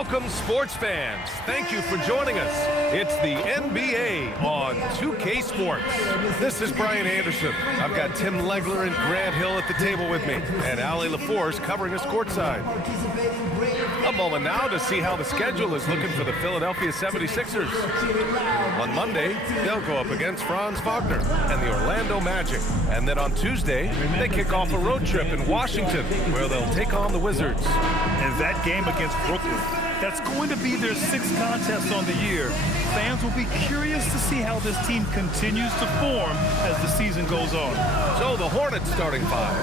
Welcome, sports fans. Thank you for joining us. It's the NBA on 2K Sports. This is Brian Anderson. I've got Tim Legler and Grant Hill at the table with me, and Allie LaForce covering us courtside. A moment now to see how the schedule is looking for the Philadelphia 76ers. On Monday, they'll go up against Franz Wagner and the Orlando Magic. And then on Tuesday, they kick off a road trip in Washington, where they'll take on the Wizards. And that game against Brooklyn, that's going to be their sixth contest on the year. Fans will be curious to see how this team continues to form as the season goes on. So the Hornets starting five.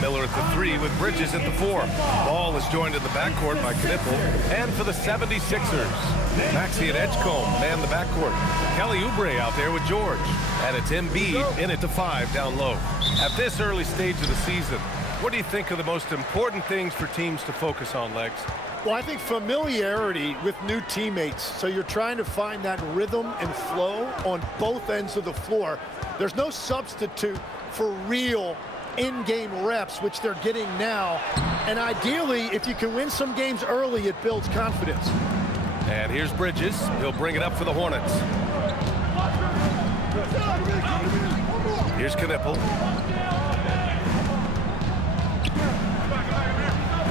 Miller at the 3 with Bridges at the 4. Ball is joined in the backcourt by Knipple. And for the 76ers, Maxey and Edgecombe man the backcourt. Kelly Oubre out there with George. And it's Embiid in at the 5 down low. At this early stage of the season, what do you think are the most important things for teams to focus on, Legs? Well, I think familiarity with new teammates. So you're trying to find that rhythm and flow on both ends of the floor. There's no substitute for real in-game reps, which they're getting now. And ideally, if you can win some games early, it builds confidence. And here's Bridges. He'll bring it up for the Hornets. Here's Knipple.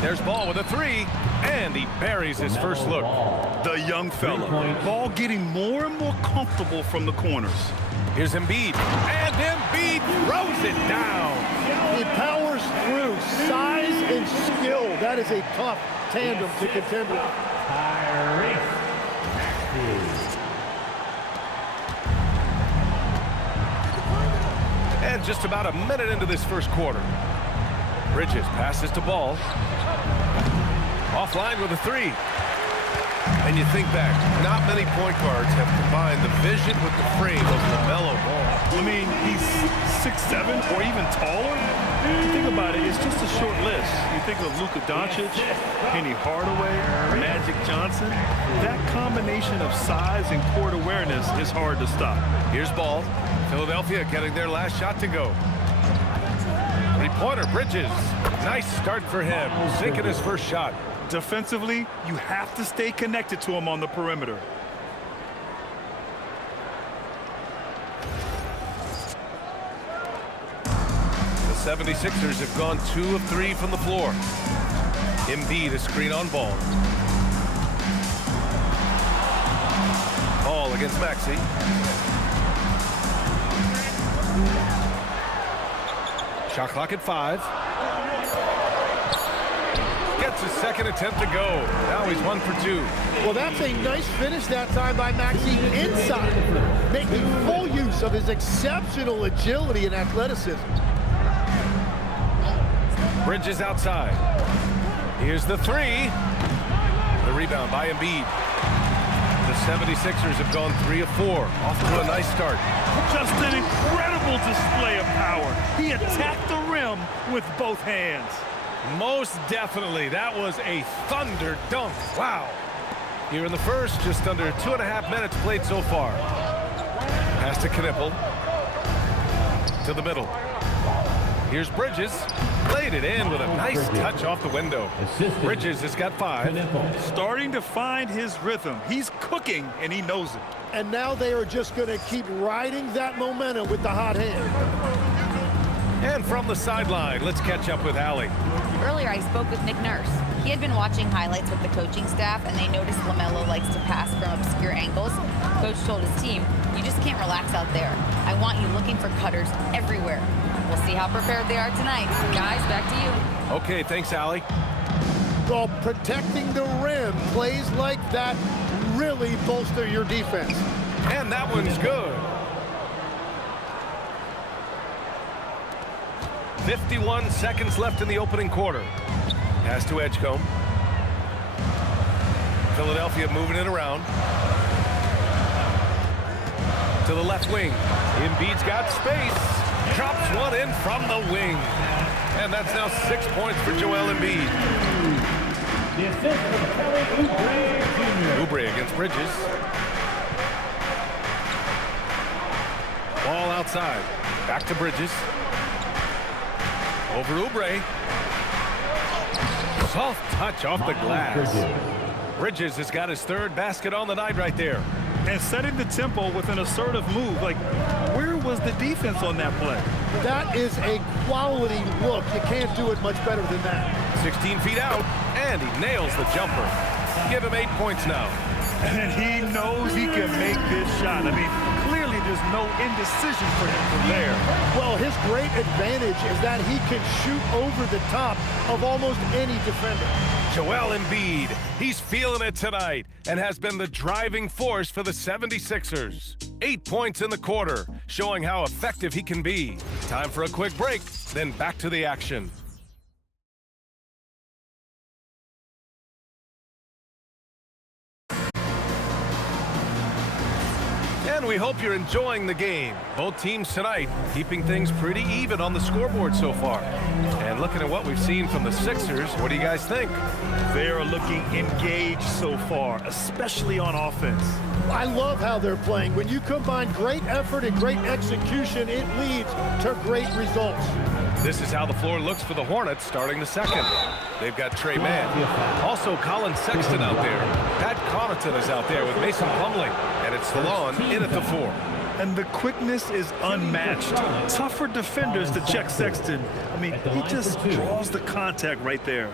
There's Ball with a 3, and he buries his first look. The young fella. Ball getting more and more comfortable from the corners. Here's Embiid, and Embiid throws it down. He powers through. Size and skill. That is a tough tandem to contend with. And just about a minute into this first quarter, Bridges passes to Ball. Offline with a 3. And you think back, not many point guards have combined the vision with the frame of LaMelo Ball. I mean, he's 6'7" or even taller. You think about it, it's just a short list. You think of Luka Doncic, Penny Hardaway, Magic Johnson. That combination of size and court awareness is hard to stop. Here's Ball. Philadelphia getting their last shot to go. Three-pointer, Bridges. Nice start for him, sinking his first shot. Defensively, you have to stay connected to him on the perimeter. The 76ers have gone 2 of 3 from the floor. Embiid a screen on Ball. Ball against Maxey. Shot clock at 5. Gets his second attempt to go. Now he's 1 for 2. Well, that's a nice finish that time by Maxey inside, making full use of his exceptional agility and athleticism. Bridges outside. Here's the 3. The rebound by Embiid. The 76ers have gone 3 of 4. Off to a nice start. Just an incredible display of power. He attacked the rim with both hands. Most definitely. That was a thunder dunk. Wow. Here in the first, just under 2.5 minutes played so far. Pass to Knipple. To the middle. Here's Bridges. Played it in with a nice touch off the window. Bridges has got 5. Starting to find his rhythm. He's cooking, and he knows it. And now they are just going to keep riding that momentum with the hot hand. And from the sideline, let's catch up with Allie. Earlier, I spoke with Nick Nurse. He had been watching highlights with the coaching staff, and they noticed LaMelo likes to pass from obscure angles. Coach told his team, you just can't relax out there. I want you looking for cutters everywhere. We'll see how prepared they are tonight. Guys, back to you. Okay, thanks, Allie. Well, protecting the rim, plays like that really bolster your defense. And that one's good. 51 seconds left in the opening quarter. Pass to Edgecombe. Philadelphia moving it around. To the left wing. Embiid's got space. Drops one in from the wing. And that's now 6 points for Joel Embiid. The assist for Kelly Oubre Jr. Oubre against Bridges. Ball outside. Back to Bridges. Over Oubre. Soft touch off the glass. Bridges has got his third basket on the night right there. And setting the tempo with an assertive move. Like, where was the defense on that play? That is a quality look. You can't do it much better than that. 16 feet out, and he nails the jumper. Give him 8 points now. And he knows he can make this shot. I mean, clearly there's no indecision for him from there. Well, his great advantage is that he can shoot over the top of almost any defender. Joel Embiid, he's feeling it tonight and has been the driving force for the 76ers. 8 points in the quarter, showing how effective he can be. Time for a quick break, then back to the action. And we hope you're enjoying the game. Both teams tonight keeping things pretty even on the scoreboard so far. And looking at what we've seen from the Sixers, what do you guys think? They are looking engaged so far, especially on offense. I love how they're playing. When you combine great effort and great execution, it leads to great results. This is how the floor looks for the Hornets starting the second. They've got Trey Mann. Also Colin Sexton out there. Pat Connaughton is out there with Mason Plumlee. And it's Salon in at the 4. And the quickness is unmatched. Tough for defenders to check Sexton. I mean, he just draws the contact right there.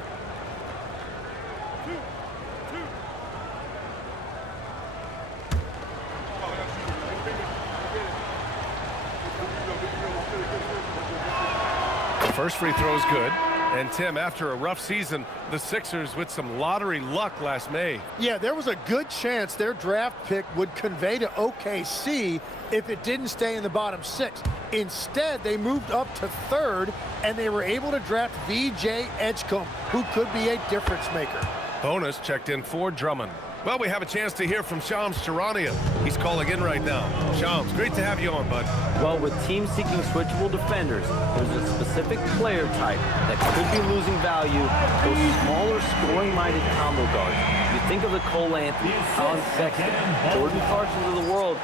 First free throw is good. And Tim, after a rough season, the Sixers with some lottery luck last May. Yeah, there was a good chance their draft pick would convey to OKC if it didn't stay in the bottom 6. Instead, they moved up to 3rd, and they were able to draft VJ Edgecombe, who could be a difference maker. Bonus checked in for Drummond. Well, we have a chance to hear from Shams Charania. He's calling in right now. Shams, great to have you on, bud. Well, with teams seeking switchable defenders, there's a specific player type that could be losing value, those smaller scoring-minded combo guards. You think of the Cole Anthony, Colin Sexton, Jordan Carsons of the world,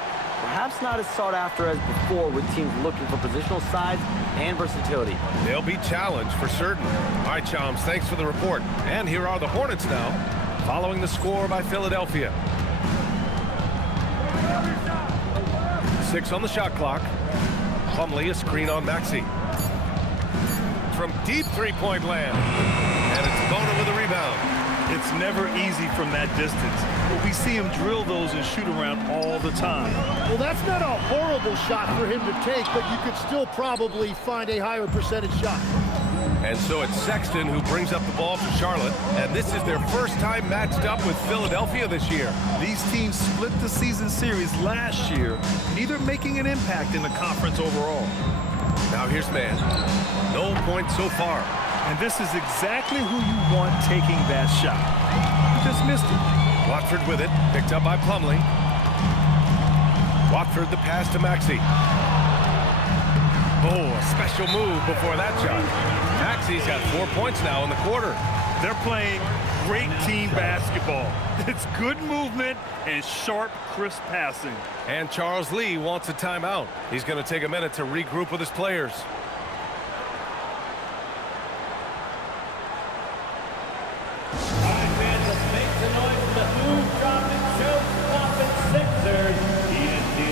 perhaps not as sought after as before with teams looking for positional size and versatility. They'll be challenged for certain. All right, Shams, thanks for the report. And here are the Hornets now, following the score by Philadelphia. 6 on the shot clock. Plumlee, a screen on Maxey. From deep three-point land. And it's Bona with a rebound. It's never easy from that distance, but we see him drill those and shoot around all the time. Well, that's not a horrible shot for him to take, but you could still probably find a higher percentage shot. And so it's Sexton who brings up the ball for Charlotte, and this is their first time matched up with Philadelphia this year. These teams split the season series last year, neither making an impact in the conference overall. Now here's Mann. No points so far. And this is exactly who you want taking that shot. He just missed it. Watford with it, picked up by Plumlee. Watford the pass to Maxey. Oh, a special move before that shot. Maxey's got 4 points now in the quarter. They're playing great team basketball. It's good movement and sharp, crisp passing. And Charles Lee wants a timeout. He's going to take a minute to regroup with his players. All right, fans, let's make the noise for the Move, Drop, and Choke Stopping Sixers. TNT.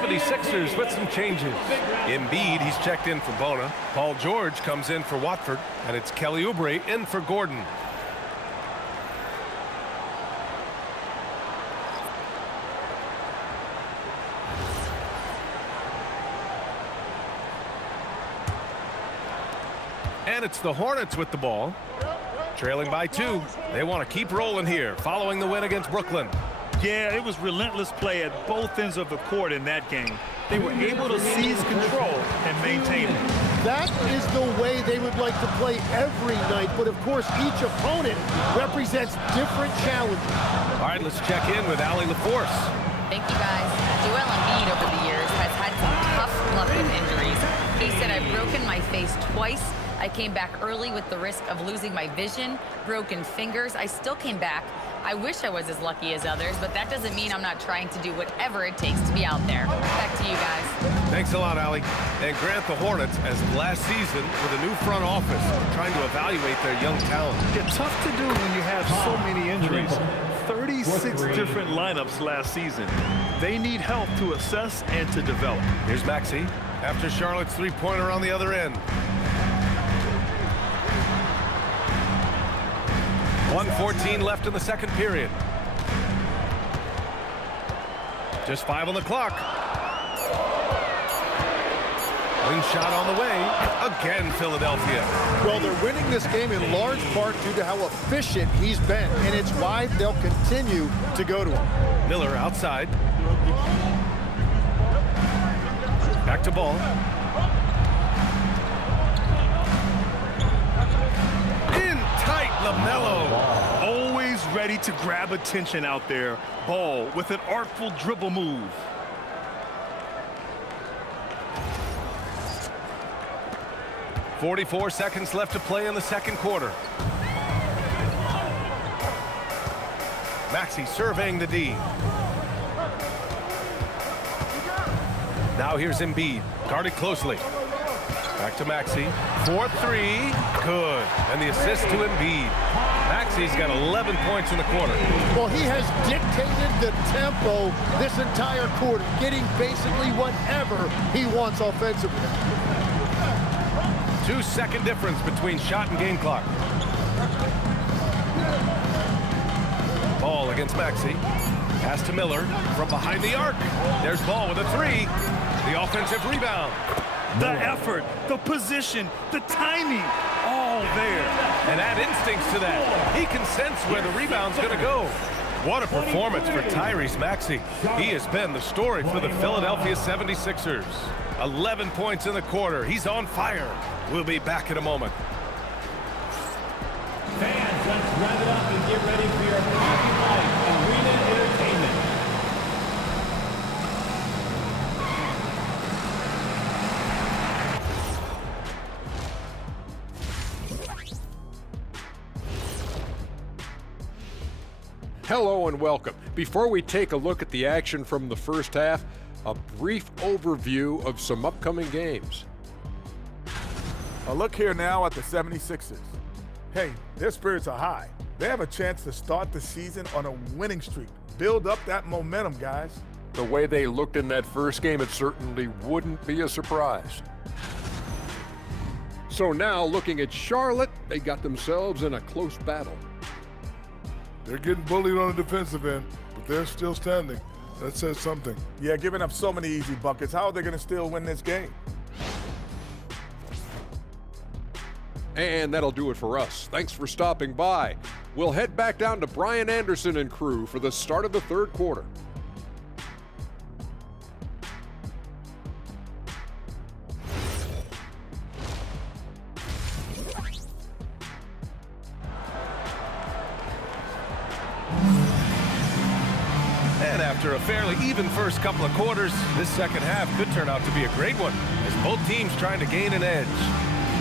76ers with some changes. Embiid, he's checked in for Bona. Paul George comes in for Watford, and it's Kelly Oubre in for Gordon. And it's the Hornets with the ball. Trailing by 2. They want to keep rolling here, following the win against Brooklyn. Yeah, it was relentless play at both ends of the court in that game. They were able to seize control and maintain it. That is the way they would like to play every night, but of course each opponent represents different challenges. All right, let's check in with Allie LaForce. Thank you, guys. Joel Embiid over the years has had some tough luck with injuries. He said, I've broken my face twice. I came back early with the risk of losing my vision, broken fingers. I still came back. I wish I was as lucky as others, but that doesn't mean I'm not trying to do whatever it takes to be out there. Back to you guys. Thanks a lot, Allie. And grant the Hornets, as of last season, with a new front office, trying to evaluate their young talent. It's tough to do when you have so many injuries. 36 different lineups last season. They need help to assess and to develop. Here's Maxey after Charlotte's three-pointer on the other end. 1:14 left in the second period. Just 5 on the clock. Wing shot on the way. Again, Philadelphia. Well, they're winning this game in large part due to how efficient he's been, and it's why they'll continue to go to him. Miller outside. Back to ball. In tight, LaMelo. Always ready to grab attention out there. Ball with an artful dribble move. .44 seconds left to play in the second quarter. Maxey surveying the D. Now here's Embiid, guarded closely. Back to Maxey. 4-3, good. And the assist to Embiid. Maxey's got 11 points in the quarter. Well, he has dictated the tempo this entire quarter, getting basically whatever he wants offensively. 2-second difference between shot and game clock. Ball against Maxey. Pass to Miller from behind the arc. There's Ball with a 3. The offensive rebound. The effort, the position, the timing, all there. And add instincts to that. He can sense where the rebound's going to go. What a performance for Tyrese Maxey. He has been the story for the Philadelphia 76ers. 11 points in the quarter. He's on fire. We'll be back in a moment. Fans, let's rev it up and get ready for your hockey night arena entertainment. Hello and welcome. Before we take a look at the action from the first half, a brief overview of some upcoming games. A look here now at the 76ers. Hey, their spirits are high. They have a chance to start the season on a winning streak. Build up that momentum, guys. The way they looked in that first game, it certainly wouldn't be a surprise. So now, looking at Charlotte, they got themselves in a close battle. They're getting bullied on the defensive end, but they're still standing. That says something. Yeah, giving up so many easy buckets. How are they going to still win this game? And that'll do it for us. Thanks for stopping by. We'll head back down to Brian Anderson and crew for the start of the third quarter. And after a fairly even first couple of quarters, this second half could turn out to be a great one, as both teams trying to gain an edge.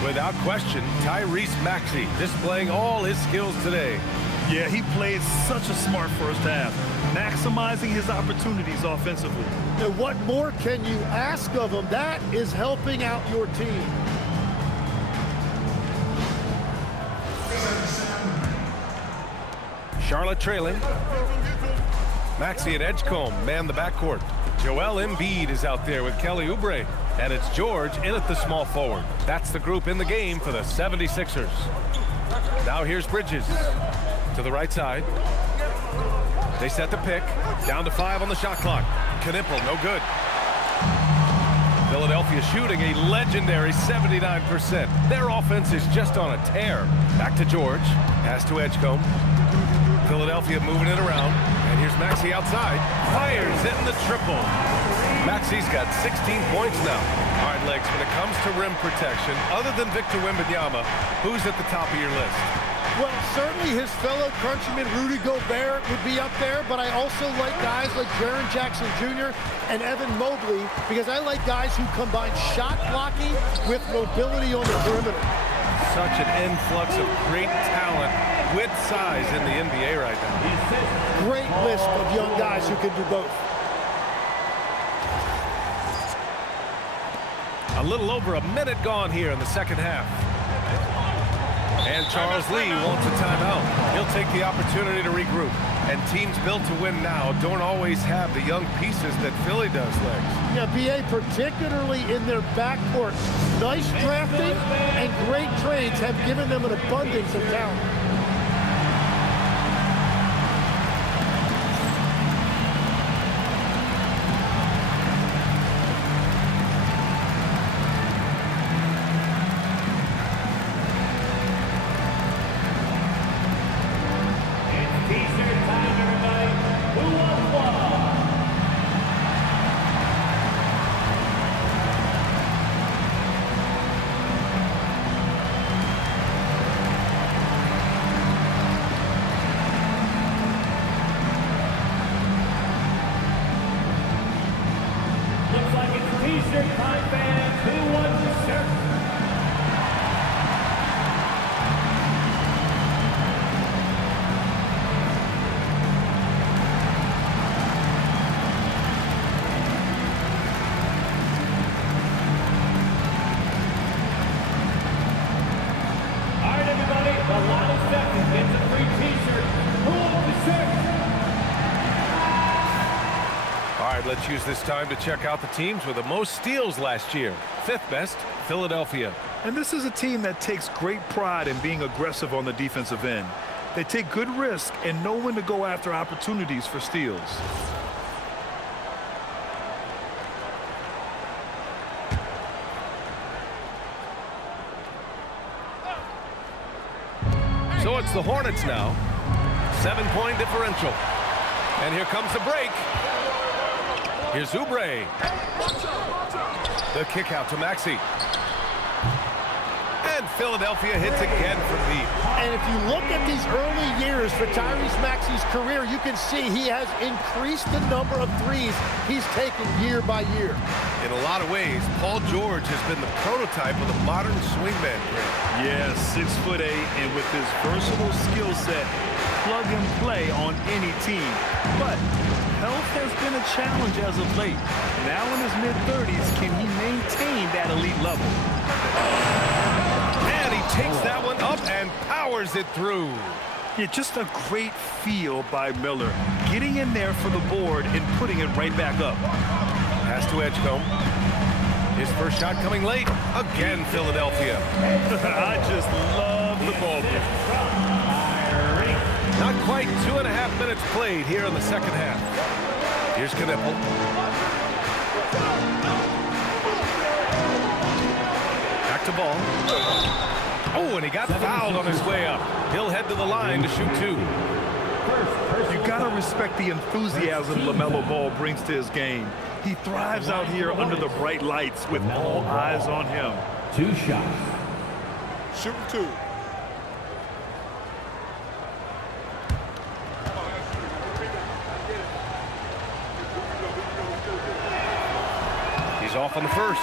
Without question, Tyrese Maxey displaying all his skills today. Yeah, he played such a smart first half, maximizing his opportunities offensively. And what more can you ask of him? That is helping out your team. Charlotte trailing. Maxey and Edgecombe man the backcourt. Joel Embiid is out there with Kelly Oubre. And it's George in at the small forward. That's the group in the game for the 76ers. Now here's Bridges to the right side. They set the pick. Down to 5 on the shot clock. Knipple, no good. Philadelphia shooting a legendary 79%. Their offense is just on a tear. Back to George. Pass to Edgecombe. Philadelphia moving it around. And here's Maxey outside. Fires, hitting the triple. Maxey's got 16 points now. All right, Legs, when it comes to rim protection, other than Victor Wembanyama, who's at the top of your list? Well, certainly his fellow countryman Rudy Gobert would be up there, but I also like guys like Jaren Jackson Jr. and Evan Mobley because I like guys who combine shot blocking with mobility on the perimeter. Such an influx of great talent with size in the NBA right now. Great list of young guys who can do both. A little over a minute gone here in the second half. And Charles Lee wants a timeout. He'll take the opportunity to regroup. And teams built to win now don't always have the young pieces that Philly does, Legs. Yeah, BA, particularly in their backcourt. Nice drafting and great trades have given them an abundance of talent. Let's use this time to check out the teams with the most steals last year. 5th best, Philadelphia. And this is a team that takes great pride in being aggressive on the defensive end. They take good risk and know when to go after opportunities for steals. So it's the Hornets now. 7-point differential. And here comes the break. Here's Oubre. The kick out to Maxey. And Philadelphia hits again from deep. And if you look at these early years for Tyrese Maxey's career, you can see he has increased the number of threes he's taken year by year. In a lot of ways, Paul George has been the prototype of the modern swingman. Yeah, 6'8", and with his versatile skill set, plug and play on any team. But health has been a challenge as of late. Now in his mid-30s, can he maintain that elite level? And he takes that one up and powers it through. Yeah, just a great feel by Miller. Getting in there for the board and putting it right back up. Pass to Edgecombe. His first shot coming late. Again, Philadelphia. I just love the ball. Not quite 2.5 minutes played here in the second half. Here's Knipple. Back to ball. Oh, and he got fouled on his way up. He'll head to the line to shoot 2. You gotta respect the enthusiasm LaMelo Ball brings to his game. He thrives out here under the bright lights with all eyes on him. 2 shots. Shooting 2. He's off on the first.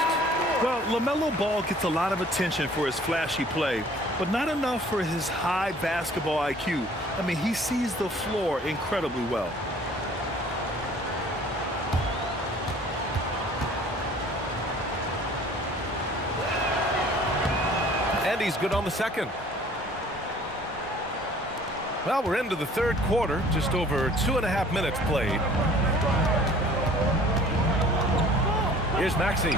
Well, LaMelo Ball gets a lot of attention for his flashy play, but not enough for his high basketball IQ. I mean, he sees the floor incredibly well. And he's good on the second. Well, we're into the third quarter, just over 2.5 minutes played. Here's Maxey.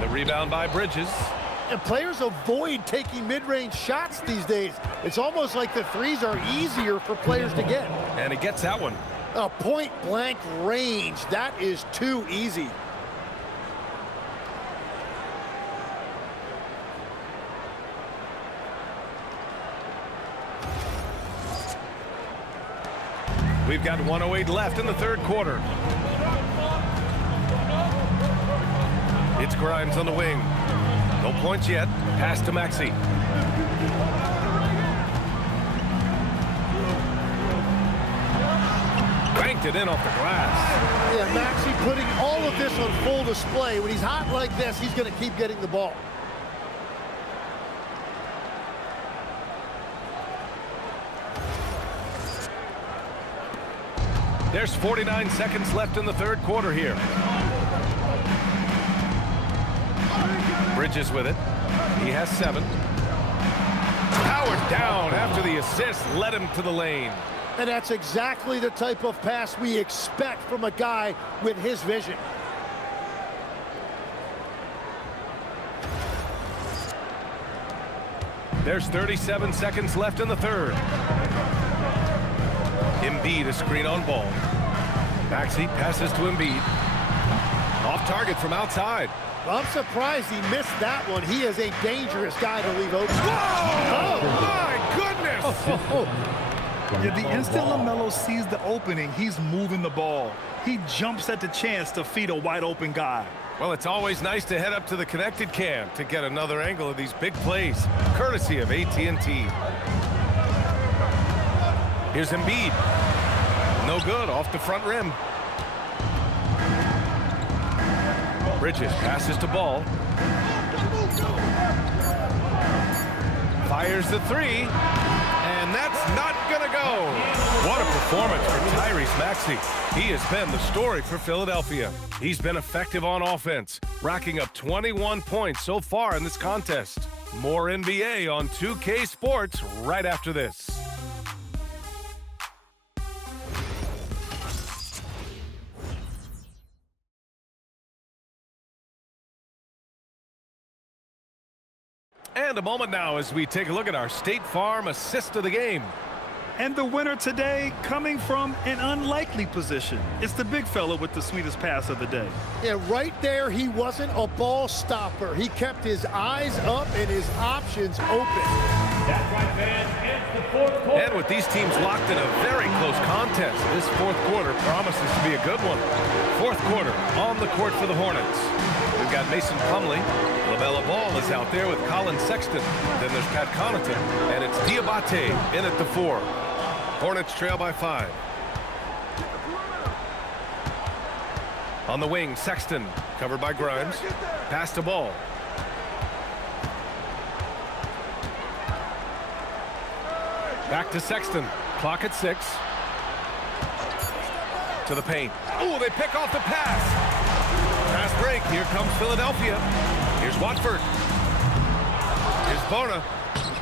The rebound by Bridges. And players avoid taking mid-range shots these days. It's almost like the threes are easier for players to get. And he gets that one. A point-blank range. That is too easy. We've got 1:08 left in the third quarter. It's Grimes on the wing. No points yet. Pass to Maxey. Banked it in off the glass. Yeah, Maxey putting all of this on full display. When he's hot like this, he's going to keep getting the ball. There's 49 seconds left in the third quarter here. Bridges with it. He has 7. Powered down after the assist led him to the lane. And that's exactly the type of pass we expect from a guy with his vision. There's 37 seconds left in the third. Embiid a screen on ball. Maxey passes to Embiid. Off target from outside. Well, I'm surprised he missed that one. He is a dangerous guy to leave open. Whoa! Oh, my goodness! Yeah, the instant LaMelo sees the opening, he's moving the ball. He jumps at the chance to feed a wide-open guy. Well, it's always nice to head up to the connected cam to get another angle of these big plays, courtesy of AT&T. Here's Embiid. No good, off the front rim. Bridges passes to Ball. Fires the 3, and that's not gonna go. What a performance for Tyrese Maxey. He has been the story for Philadelphia. He's been effective on offense, racking up 21 points so far in this contest. More NBA on 2K Sports right after this. And a moment now as we take a look at our State Farm assist of the game. And the winner today coming from an unlikely position. It's the big fella with the sweetest pass of the day. Yeah, right there, he wasn't a ball stopper. He kept his eyes up and his options open. That's right, fans. It's the fourth quarter. And with these teams locked in a very close contest, this fourth quarter promises to be a good one. Fourth quarter on the court for the Hornets. We've got Mason Plumlee. LaMelo Ball is out there with Colin Sexton. Then there's Pat Connaughton, and it's Diabate in at the 4. Hornets trail by 5. On the wing, Sexton, covered by Grimes. Pass to Ball. Back to Sexton. Clock at 6. To the paint. Oh, they pick off the pass. Pass break. Here comes Philadelphia. Here's Watford. Here's Bona.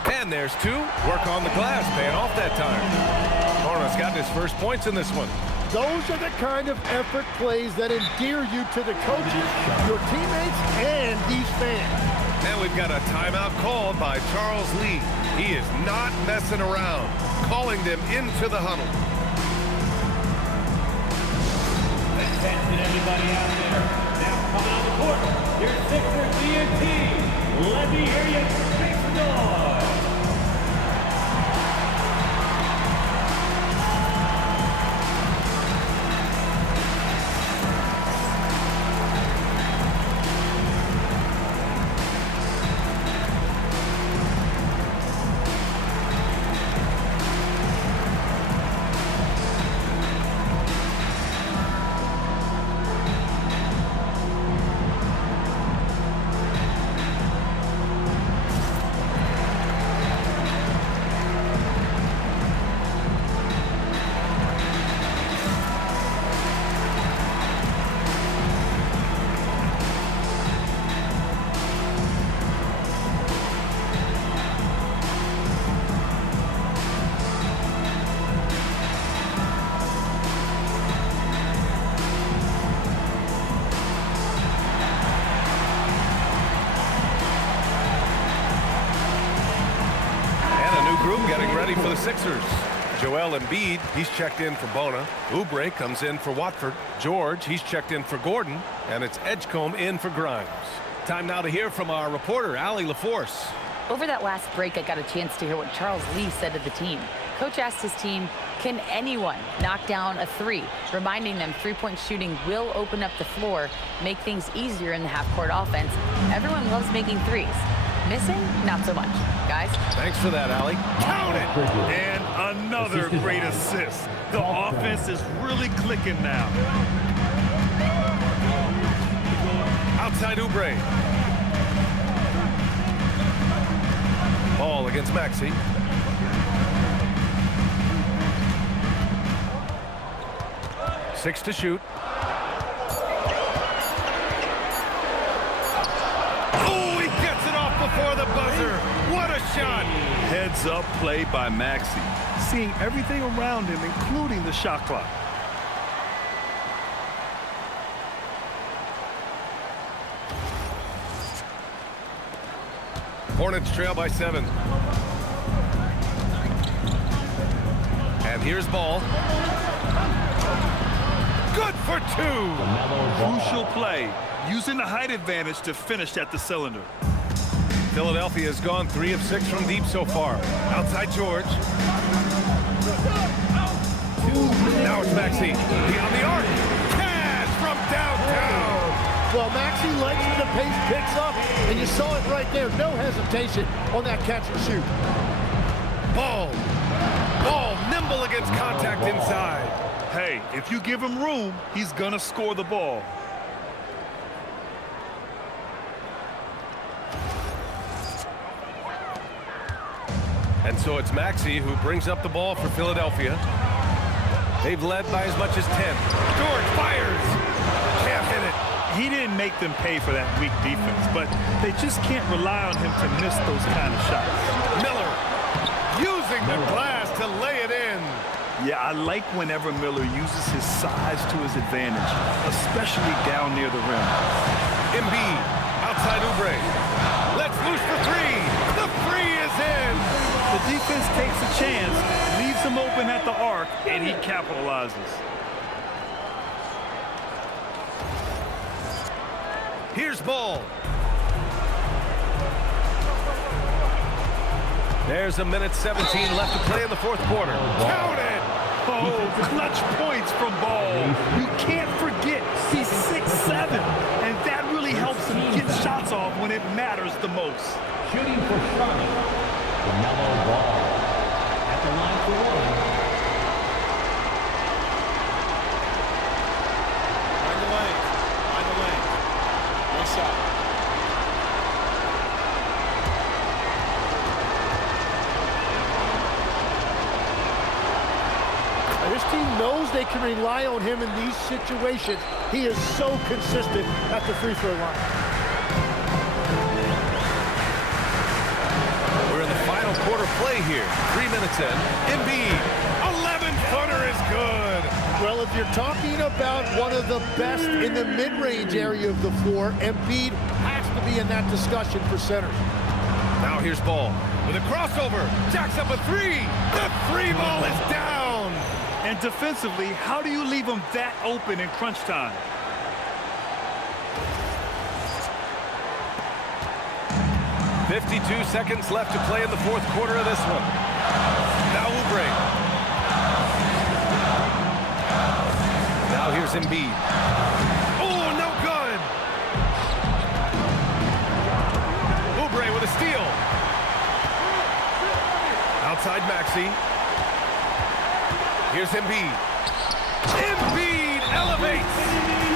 And there's 2. Work on the glass, paying off that time. Bona's gotten his first points in this one. Those are the kind of effort plays that endear you to the coaches, your teammates, and these fans. And we've got a timeout called by Charles Lee. He is not messing around, calling them into the huddle. Attention, everybody out there. Now coming on the court, here's Sixers TNT. Let me hear you make some noise. ready for the Sixers. Joel Embiid, he's checked in for Bona. Oubre comes in for Watford. George, he's checked in for Gordon. And it's Edgecombe in for Grimes. Time now to hear from our reporter, Allie LaForce. Over that last break, I got a chance to hear what Charles Lee said to the team. Coach asked his team, can anyone knock down a three? Reminding them three-point shooting will open up the floor, make things easier in the half-court offense. Everyone loves making threes. Missing? Not so much. Guys? Thanks for that, Allie. Count it! And another great assist. The offense is really clicking now. Outside Oubre. Ball against Maxey. Six to shoot. Oh, he gets it off before the buzzer. What a shot! Heads up play by Maxey. Seeing everything around him, including the shot clock. Hornets trail by 7. And here's Ball. Good for 2. Crucial play, using the height advantage to finish at the cylinder. Philadelphia has gone 3 of 6 from deep so far. Outside George. Now it's Maxey. Beyond the arc. Cash from downtown. Well, Maxey likes when the pace picks up, and you saw it right there. No hesitation on that catch and shoot. Ball. Ball nimble against contact inside. Hey, if you give him room, he's gonna score the ball. And so it's Maxey who brings up the ball for Philadelphia. They've led by as much as 10. George fires. Can't hit it. He didn't make them pay for that weak defense, but they just can't rely on him to miss those kind of shots. Miller using the glass to lay it in. Yeah, I like whenever Miller uses his size to his advantage, especially down near the rim. Embiid outside Oubre. Let's loose for 3. The 3 is in. The defense takes a chance, leaves him open at the arc, and he capitalizes. Here's Ball. There's a minute 17 left to play in the fourth quarter. Count it! Oh, clutch points from Ball. You can't forget he's 6'7", and that really helps him get shots off when it matters the most. Shooting for Charlotte, LaMelo Ball. At the line for one. Find the lane. Find the lane. One shot. This team knows they can rely on him in these situations. He is so consistent at the free throw line. We're in the final quarter play here. 3 minutes in. Embiid, 11-footer is good. Well, if you're talking about one of the best in the mid-range area of the floor, Embiid has to be in that discussion for centers. Now here's Ball with a crossover. Jacks up a 3. The 3 ball is down. And defensively, how do you leave him that open in crunch time? .52 seconds left to play in the fourth quarter of this one. Now Oubre. Now here's Embiid. Oh, no good. Oubre with a steal. Outside Maxey. Here's Embiid. Embiid elevates.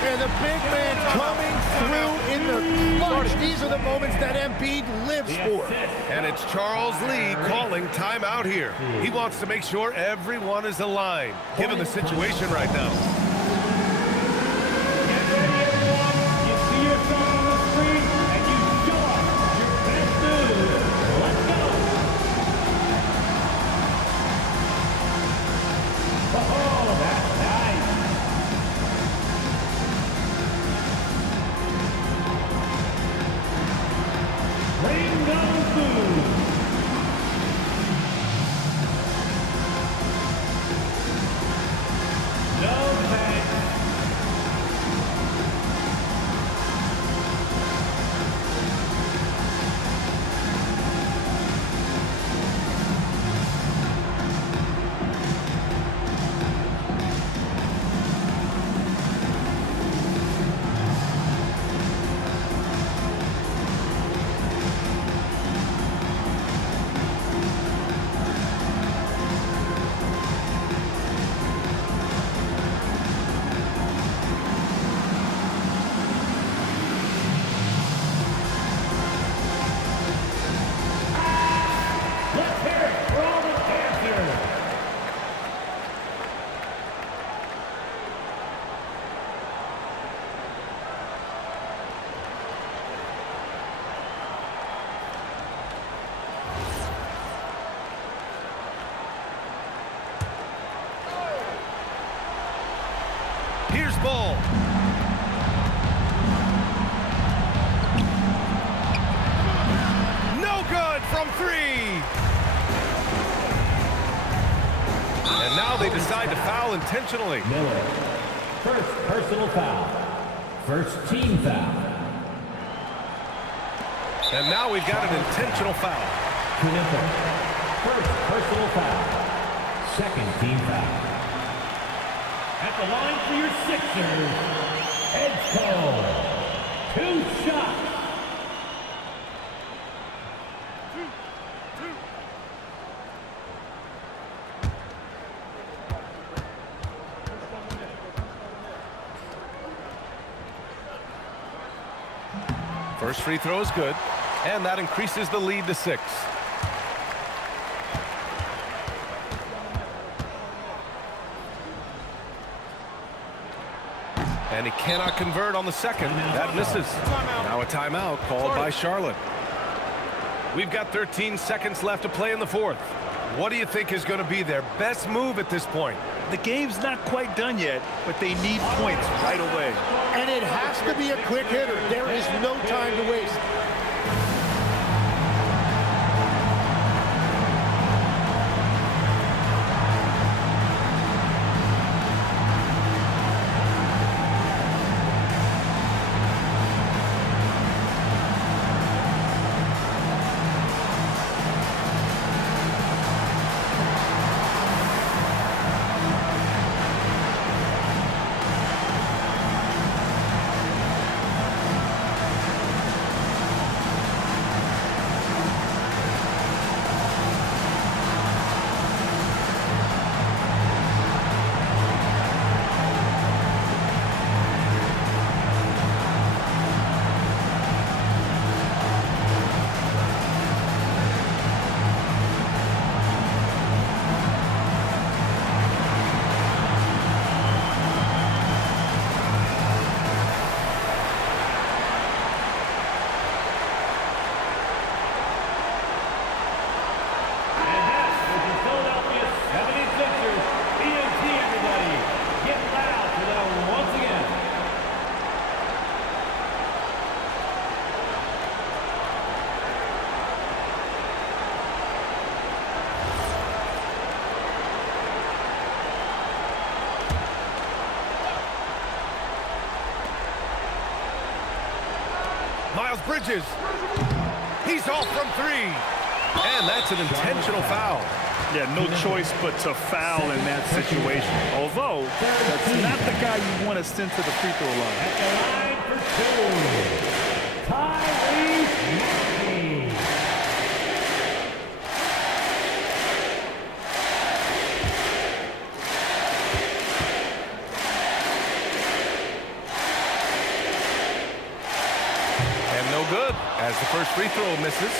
And the big man coming through in the clutch. These are the moments that Embiid lives for. And it's Charles Lee calling timeout here. He wants to make sure everyone is aligned, given the situation right now. Get ready, everyone. You see yourself on the screen, and you show up your best moves. Let's go. Oh, that's nice. Bring down food. Here's Bull. No good from 3. And now they decide to foul intentionally. Miller, first personal foul. First team foul. And now we've got an intentional foul. Knipper, first personal foul. Second team foul. At the line for your Sixers, Edco. 2 shots. First free throw is good, and that increases the lead to 6. And he cannot convert on the second. That misses. Now a timeout called by Charlotte. We've got 13 seconds left to play in the 4th. What do you think is going to be their best move at this point? The game's not quite done yet, but they need points right away. And it has to be a quick hitter. There is no time to waste. Miles Bridges. He's off from 3. And that's an intentional foul. Yeah, no choice but to foul in that situation. Although, that's not the guy you want to send to the free throw line. At the line for 2, Tyrese Maxey. And no good as the first free throw misses.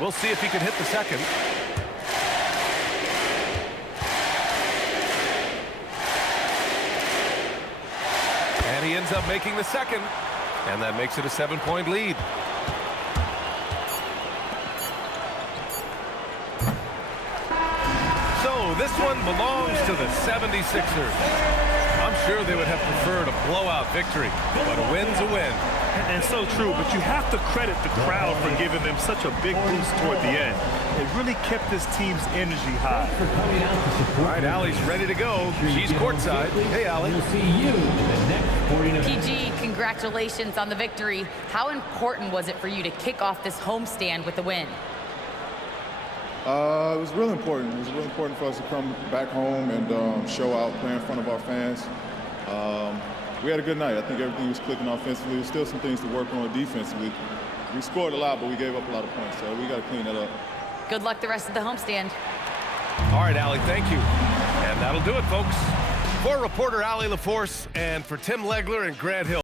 We'll see if he can hit the second. And he ends up making the second. And that makes it a 7-point lead. So this one belongs to the 76ers. I'm sure they would have preferred a blowout victory, but a win's a win. And so true, but you have to credit the crowd for giving them such a big boost toward the end. It really kept this team's energy high. All right, Allie's ready to go. She's courtside. Hey, Allie. We'll see you in the next 49. PG, congratulations on the victory. How important was it for you to kick off this homestand with the win? It was real important. It was really important for us to come back home and show out, play in front of our fans. We had a good night. I think everything was clicking offensively. There's still some things to work on defensively. We scored a lot, but we gave up a lot of points, so we got to clean that up. Good luck the rest of the homestand. All right, Allie, thank you. And that'll do it, folks. For reporter Allie LaForce and for Tim Legler and Grant Hill.